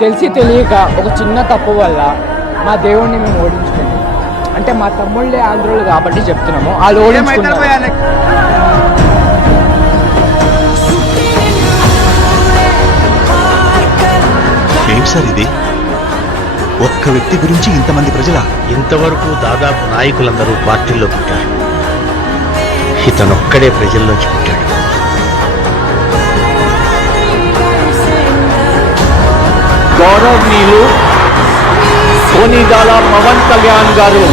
తెలిసి తెలియక ఒక చిన్న తప్పు వల్ల మా దేవుడిని మేము ఓడించుకున్నాం. అంటే మా తమ్ముళ్ళే ఆంధ్రులు కాబట్టి చెప్తున్నాము, వాళ్ళు ఓడించుకున్నారు. ఏం సార్ ఇది? ఒక్క వ్యక్తి గురించి ఇంతమంది ప్రజల? ఇంతవరకు దాదాపు నాయకులందరూ పార్టీల్లో పుట్టారు, ఇతనొక్కడే ప్రజల్లోంచి పుట్టాడు. గౌరవనీయులు కొనిదాల పవన్ కళ్యాణ్ గారు